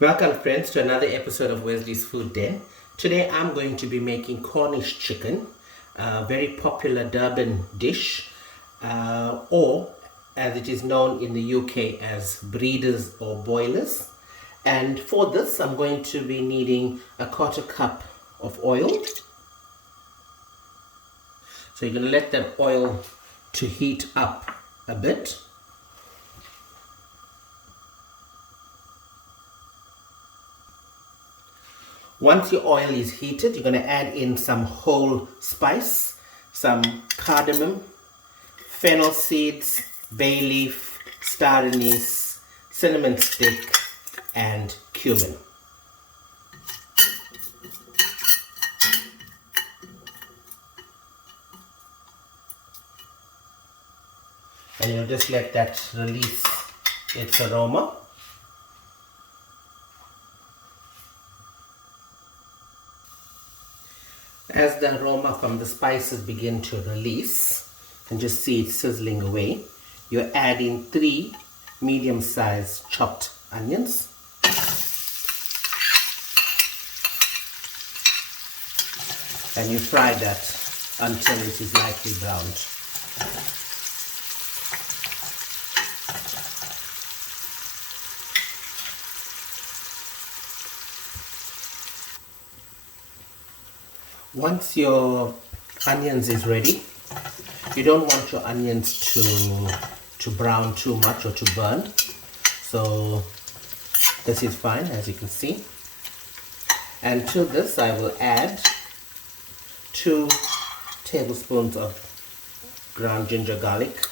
Welcome friends to another episode of Wesley's Food Den. Today I'm going to be making Cornish chicken, a very popular Durban dish, or as it is known in the UK as breeders or boilers. And for this I'm going to be needing a quarter cup of oil. So you're going to let that oil to heat up a bit. Once your oil is heated, you're going to add in some whole spice, some cardamom, fennel seeds, bay leaf, star anise, cinnamon stick, and cumin. And you'll just let that release its aroma. As the aroma from the spices begin to release, and just see it sizzling away, you're adding 3 medium-sized chopped onions. And you fry that until it is lightly browned. Once your onions is ready, you don't want your onions to brown too much or to burn. So this is fine, as you can see. And to this I will add 2 tablespoons of ground ginger garlic.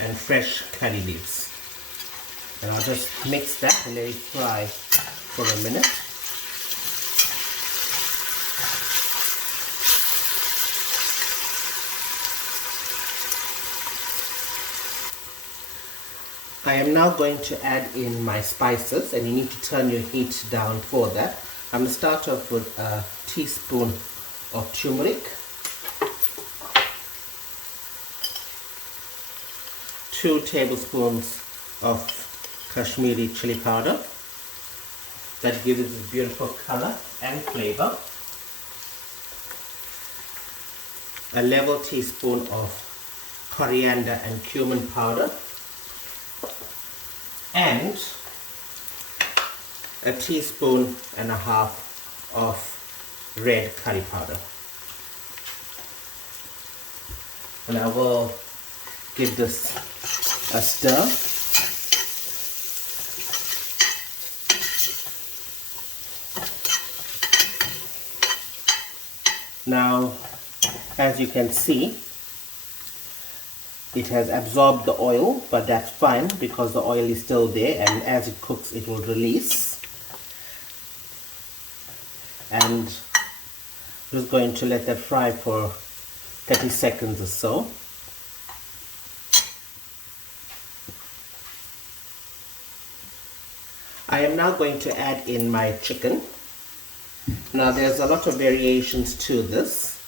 And fresh curry leaves. And I'll just mix that and let it fry for a minute. I am now going to add in my spices, and you need to turn your heat down for that. I'm going to start off with a teaspoon of turmeric, 2 tablespoons of Kashmiri chili powder. That gives it a beautiful color and flavor. A level teaspoon of coriander and cumin powder. And a teaspoon and a half of red curry powder. And I will give this a stir. Now, as you can see, it has absorbed the oil, but that's fine because the oil is still there, and as it cooks it will release. And I'm just going to let that fry for 30 seconds or so. I am now going to add in my chicken. Now there's a lot of variations to this.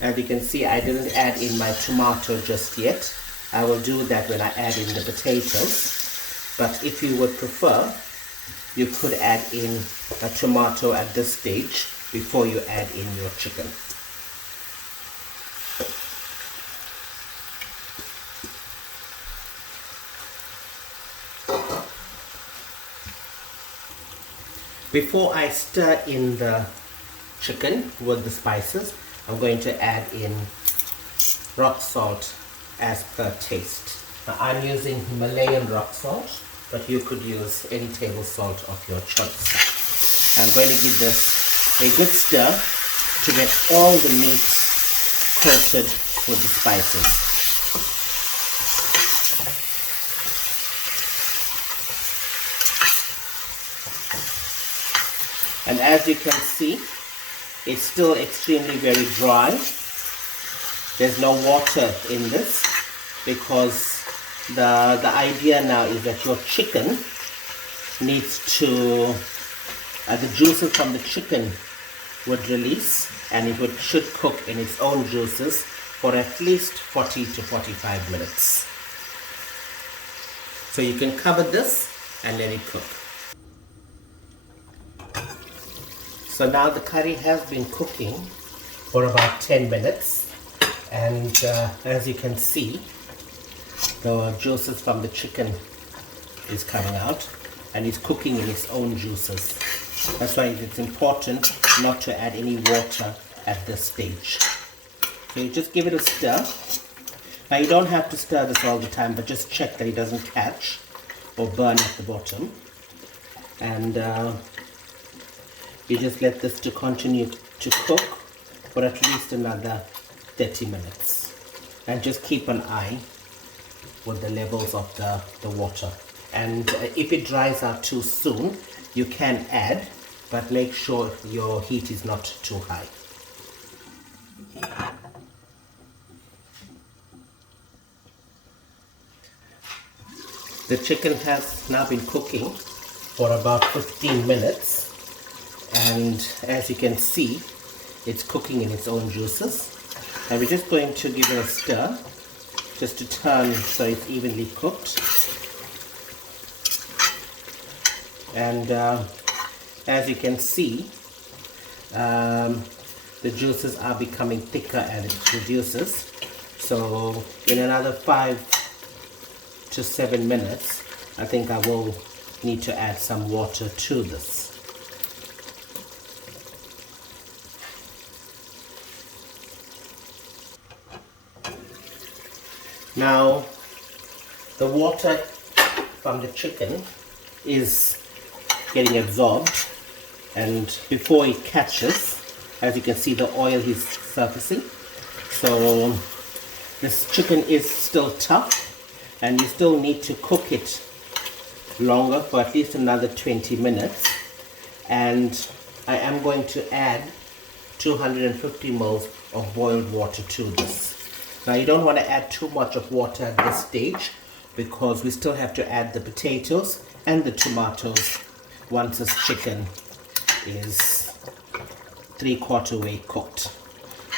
As you can see, I didn't add in my tomato just yet. I will do that when I add in the potatoes. But if you would prefer, you could add in a tomato at this stage before you add in your chicken. Before I stir in the chicken with the spices, I'm going to add in rock salt as per taste. Now I'm using Himalayan rock salt, but you could use any table salt of your choice. I'm going to give this a good stir to get all the meat coated with the spices. And as you can see, it's still extremely very dry. There's no water in this because the idea now is that your chicken needs to the juices from the chicken would release, and it should cook in its own juices for at least 40 to 45 minutes. So you can cover this and let it cook. So now the curry has been cooking for about 10 minutes, and as you can see, the juices from the chicken is coming out and it's cooking in its own juices. That's why it's important not to add any water at this stage. So you just give it a stir. Now you don't have to stir this all the time, but just check that it doesn't catch or burn at the bottom. And you just let this to continue to cook for at least another 30 minutes. And just keep an eye with the levels of the water. And if it dries out too soon, you can add, but make sure your heat is not too high. The chicken has now been cooking for about 15 minutes, and as you can see, it's cooking in its own juices. And we're just going to give it a stir just to turn so it's evenly cooked. And as you can see, the juices are becoming thicker as it reduces. So in another 5 to 7 minutes, I think I will need to add some water to this. Now, the water from the chicken is getting absorbed, and before it catches, as you can see, the oil is surfacing. So this chicken is still tough, and you still need to cook it longer for at least another 20 minutes. And I am going to add 250 ml of boiled water to this. Now you don't want to add too much of water at this stage, because we still have to add the potatoes and the tomatoes once this chicken is 3/4 way cooked.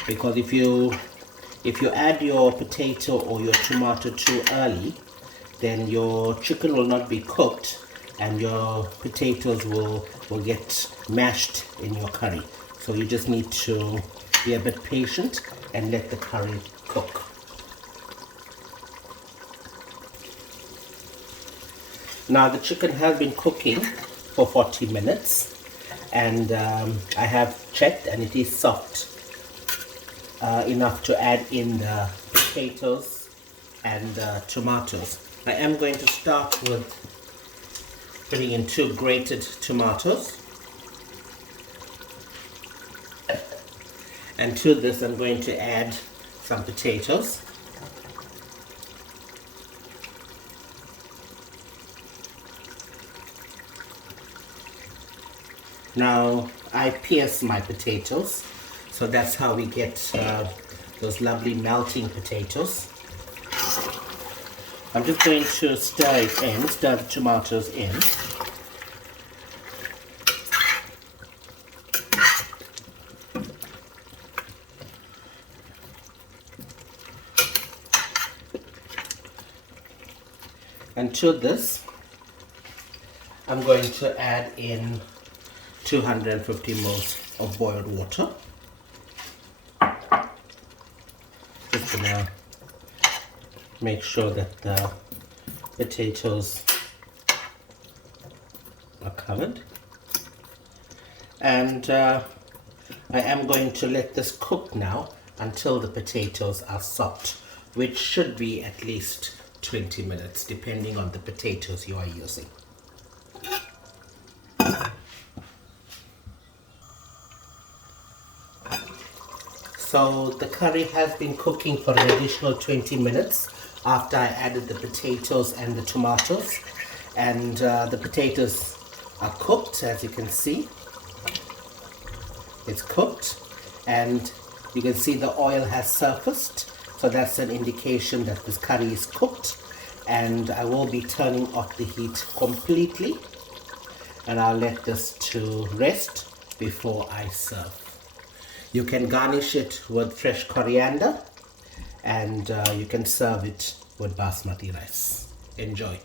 Because if you add your potato or your tomato too early, then your chicken will not be cooked and your potatoes will get mashed in your curry. So you just need to be a bit patient and let the curry cook. Now the chicken has been cooking for 40 minutes, and I have checked, and it is soft enough to add in the potatoes and the tomatoes. I am going to start with putting in 2 grated tomatoes, and to this I'm going to add some potatoes. Now I pierce my potatoes, so that's how we get those lovely melting potatoes. I'm just going to stir the tomatoes in. And to this, I'm going to add in 250 ml of boiled water. Just gonna make sure that the potatoes are covered. And I am going to let this cook now until the potatoes are soft, which should be at least 20 minutes, depending on the potatoes you are using. So the curry has been cooking for an additional 20 minutes after I added the potatoes and the tomatoes, and the potatoes are cooked. As you can see, it's cooked, and you can see the oil has surfaced, so that's an indication that this curry is cooked. And I will be turning off the heat completely, and I'll let this to rest before I serve. You can garnish it with fresh coriander, and you can serve it with basmati rice. Enjoy.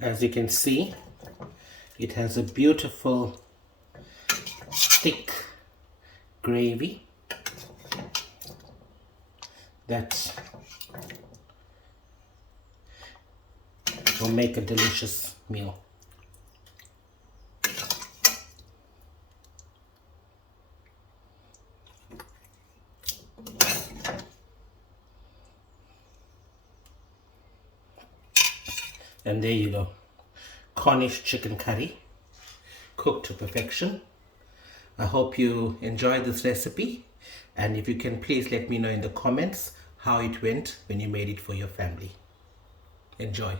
As you can see, it has a beautiful thick gravy that will make a delicious meal. And there you go, Cornish chicken curry, cooked to perfection. I hope you enjoyed this recipe, and if you can, please let me know in the comments how it went when you made it for your family. Enjoy.